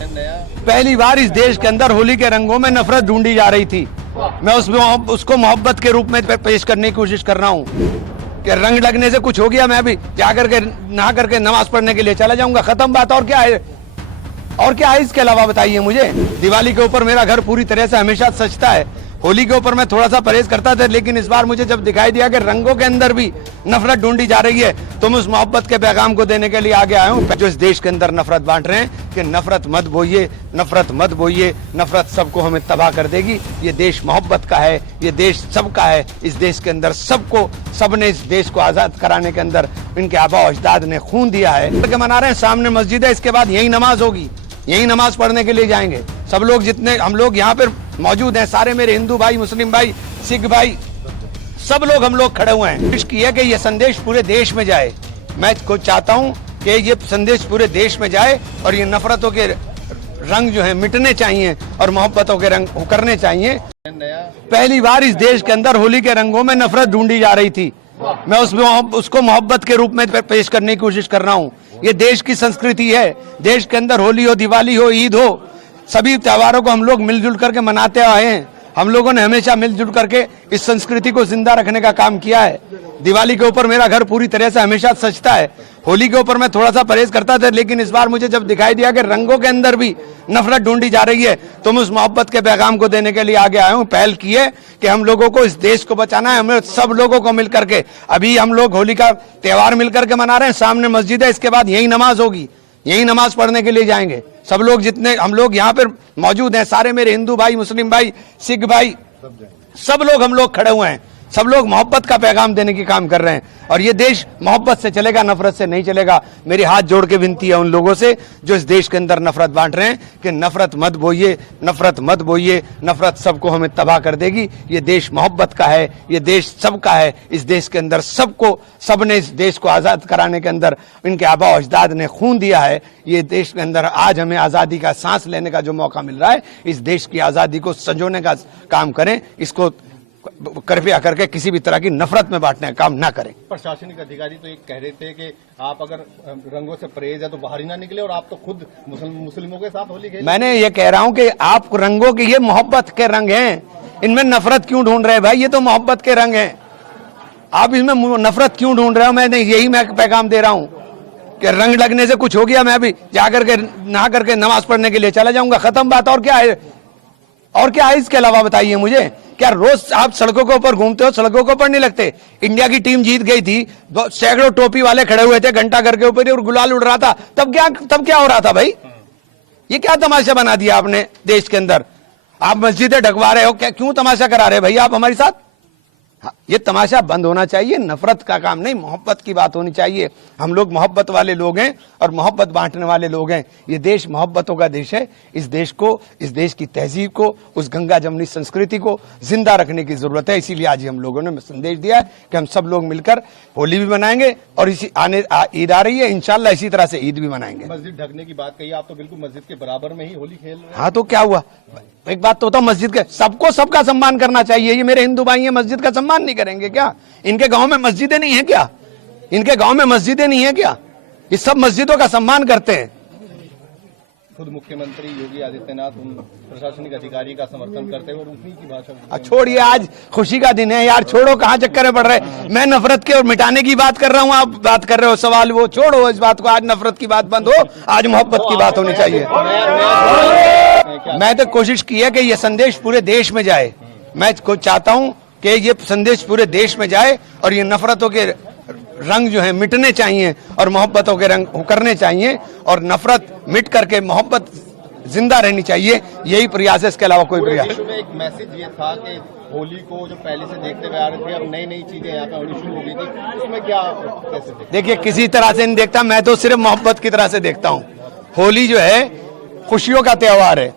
पहली बार इस देश के अंदर होली के रंगों में नफरत ढूंढी जा रही थी। मैं उसको मोहब्बत के रूप में पेश करने की कोशिश कर रहा हूँ कि रंग लगने से कुछ हो गया, मैं अभी क्या करके नहा करके नमाज पढ़ने के लिए चला जाऊंगा, खत्म बात। और क्या है, और क्या है इसके अलावा बताइए मुझे। दिवाली के ऊपर मेरा घर पूरी तरह से हमेशा सजता है, होली के ऊपर मैं थोड़ा सा परहेज करता था, लेकिन इस बार मुझे जब दिखाई दिया कि रंगों के अंदर भी नफरत ढूंढी जा रही है, तो मैं उस मोहब्बत के पैगाम को देने के लिए आगे आया हूँ। जो इस देश के अंदर नफरत बांट रहे हैं कि नफरत मत बोइए, नफरत मत बोइए, नफरत सबको हमें तबाह कर देगी। ये देश मोहब्बत का है, ये देश सबका है। इस देश के अंदर सबने इस देश को आजाद कराने के अंदर इनके आबा अजदाद ने खून दिया है। मना रहे हैं, सामने मस्जिद है, इसके बाद यही नमाज होगी, यही नमाज पढ़ने के लिए जाएंगे सब लोग। जितने हम लोग यहाँ पर मौजूद हैं, सारे मेरे हिंदू भाई, मुस्लिम भाई, सिख भाई, सब लोग हम लोग खड़े हुए हैं। कोशिश की है कि ये संदेश पूरे देश में जाए। मैं चाहता हूँ कि ये संदेश पूरे देश में जाए और ये नफरतों के रंग जो है मिटने चाहिए और मोहब्बतों के रंग उकरने चाहिए। पहली बार इस देश के अंदर होली के रंगों में नफरत ढूंढी जा रही थी। मैं उसको मोहब्बत के रूप में पेश करने की कोशिश कर रहा हूँ। ये देश की संस्कृति है। देश के अंदर होली हो, दिवाली हो, ईद हो, सभी त्योहारों को हम लोग मिलजुल करके मनाते आए हैं। हम लोगों ने हमेशा मिलजुल करके इस संस्कृति को जिंदा रखने का काम किया है। दिवाली के ऊपर मेरा घर पूरी तरह से हमेशा सजता है, होली के ऊपर मैं थोड़ा सा परहेज करता था, लेकिन इस बार मुझे जब दिखाई दिया कि रंगों के अंदर भी नफरत ढूंढी जा रही है, तो मैं उस मोहब्बत के पैगाम को देने के लिए आगे आया हूँ। पहल की है कि हम लोगों को इस देश को बचाना है, हमें सब लोगों को मिलकर के। अभी हम लोग होली का त्योहार मिलकर के मना रहे हैं, सामने मस्जिद है, इसके बाद यही नमाज होगी, यही नमाज पढ़ने के लिए जाएंगे सब लोग। जितने हम लोग यहाँ पर मौजूद हैं, सारे मेरे हिंदू भाई, मुस्लिम भाई, सिख भाई, सब लोग हम लोग खड़े हुए हैं। सब लोग मोहब्बत का पैगाम देने की काम कर रहे हैं और ये देश मोहब्बत से चलेगा, नफरत से नहीं चलेगा। मेरी हाथ जोड़ के विनती है उन लोगों से जो इस देश के अंदर नफरत बांट रहे हैं कि नफरत मत बोइए, नफरत मत बोइए, नफरत सबको हमें तबाह कर देगी। ये देश मोहब्बत का है, ये देश सबका है। इस देश के अंदर सबने इस देश को आजाद कराने के अंदर इनके आबा अजदाद ने खून दिया है। ये देश के अंदर आज हमें आजादी का सांस लेने का जो मौका मिल रहा है, इस देश की आजादी को संजोने का काम करें। इसको कृपया करके किसी भी तरह की नफरत में बांटने का काम ना करें। प्रशासनिक अधिकारी तो एक कह रहे थे कि आप अगर रंगों से परहेज है तो बाहर ही ना निकले, और आप तो खुद मुस्लिमों के साथ होली खेले। मैंने ये कह रहा हूं कि आप रंगों के, ये मोहब्बत के रंग हैं, इनमें नफरत क्यों ढूंढ रहे हैं भाई? ये तो मोहब्बत के रंग हैं, आप इसमें नफरत क्यों ढूंढ रहे हो? मैं यही मैं पैगाम दे रहा हूँ कि रंग लगने से कुछ हो गया, मैं अभी जाकर के नहा करके नमाज पढ़ने के लिए चला जाऊंगा, खत्म बात। और क्या है, और क्या है इसके अलावा बताइए मुझे। क्या रोज आप सड़कों के ऊपर घूमते हो, सड़कों के ऊपर नहीं लगते? इंडिया की टीम जीत गई थी, सैकड़ों टोपी वाले खड़े हुए थे घंटा घर के ऊपर और गुलाल उड़ रहा था, तब क्या हो रहा था भाई? ये क्या तमाशा बना दिया आपने देश के अंदर? आप मस्जिदें ढकवा रहे हो, क्या क्यों तमाशा करा रहे भैया आप हमारे साथ? हाँ, ये तमाशा बंद होना चाहिए, नफरत का काम नहीं, मोहब्बत की बात होनी चाहिए। हम लोग मोहब्बत वाले लोग हैं और मोहब्बत बांटने वाले लोग हैं। ये देश मोहब्बतों का देश है। इस देश को, इस देश की तहजीब को, उस गंगा जमनी संस्कृति को जिंदा रखने की जरूरत है। इसीलिए आज हम लोगों ने संदेश दिया है कि हम सब लोग मिलकर होली भी मनाएंगे और इसी ईद आ रही है, इंशाल्लाह इसी तरह से ईद भी मनाएंगे। मस्जिद ढकने की बात कही, आप तो बिल्कुल मस्जिद के बराबर में ही होली खेल रहे हैं। हाँ तो क्या हुआ? एक बात तो होता, मस्जिद के सबको सबका सम्मान करना चाहिए। ये मेरे हिंदू भाई हैं, मस्जिद का सम्मान नहीं करेंगे क्या? इनके गांव में मस्जिदें नहीं है क्या? इनके गांव में मस्जिदें नहीं है क्या? ये सब मस्जिदों का सम्मान करते हैं। खुद मुख्यमंत्री योगी आदित्यनाथ प्रशासनिक अधिकारी का समर्थन करते हैं और उन्हीं की भाषा। छोड़िए, आज खुशी का दिन है यार, छोड़ो, कहाँ चक्कर में पड़ रहे। मैं नफरत के और मिटाने की बात कर रहा हूँ, आप बात कर रहे हो सवाल, वो छोड़ो इस बात को। आज नफरत की बात बंद हो, आज मोहब्बत की बात होनी चाहिए। मैं तो कोशिश की है कि ये संदेश पूरे देश में जाए। मैं चाहता हूँ कि ये संदेश पूरे देश में जाए और ये नफरतों के रंग जो है मिटने चाहिए और मोहब्बतों के रंग उकरने चाहिए और नफरत मिट करके मोहब्बत जिंदा रहनी चाहिए। यही प्रयास है, इसके अलावा कोई प्रयास। में एक मैसेज ये था कि होली को जो पहले से देखते हुए आ रहे थे, अब नई नई चीजें यहाँ पे होनी शुरू हो गई थी, उसमें क्या कैसे देखिए, किसी तरह से नहीं देखता मैं, तो सिर्फ मोहब्बत की तरह से देखता हूँ। होली जो है खुशियों का त्योहार है,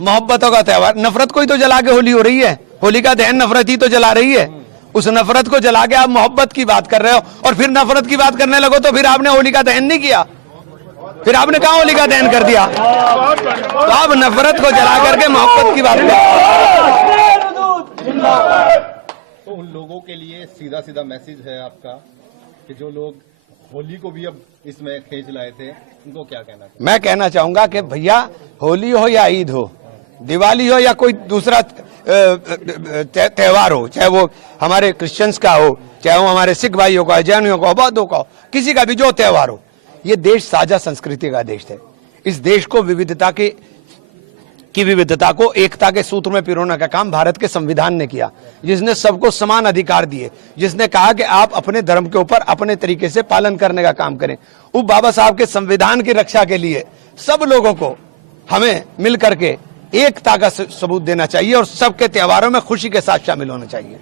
मोहब्बतों का त्योहार। नफरत को ही तो जला के होली हो रही है, होली का दहन नफरत ही तो जला रही है। उस नफरत को जला के आप मोहब्बत की बात कर रहे हो और फिर नफरत की बात करने लगो तो फिर आपने होली का दहन नहीं किया, फिर आपने कहा होली का दहन कर दिया। तो आप नफरत को जला करके मोहब्बत की बात कर। तो उन लोगों के लिए सीधा सीधा मैसेज है आपका कि जो लोग होली को भी अब इसमें खींच लाए थे, उनको क्या कहना चाहिए? मैं कहना चाहूंगा कि भैया होली हो या ईद हो, दिवाली हो या कोई दूसरा त्योहार हो, चाहे वो हमारे क्रिश्चियंस का हो, चाहे वो हमारे सिख भाइयों का, जैनियों का, बौद्धों का हो, किसी का भी जो त्योहार हो, ये देश साझा संस्कृति का देश है। इस देश को विविधता को एकता के सूत्र में पिरोने का काम भारत के संविधान ने किया, जिसने सबको समान अधिकार दिए, जिसने कहा कि आप अपने धर्म के ऊपर अपने तरीके से पालन करने का काम करें। वो बाबा साहब के संविधान की रक्षा के लिए सब लोगों को हमें मिल करके एकता का सबूत देना चाहिए और सबके त्योहारों में खुशी के साथ शामिल होना चाहिए।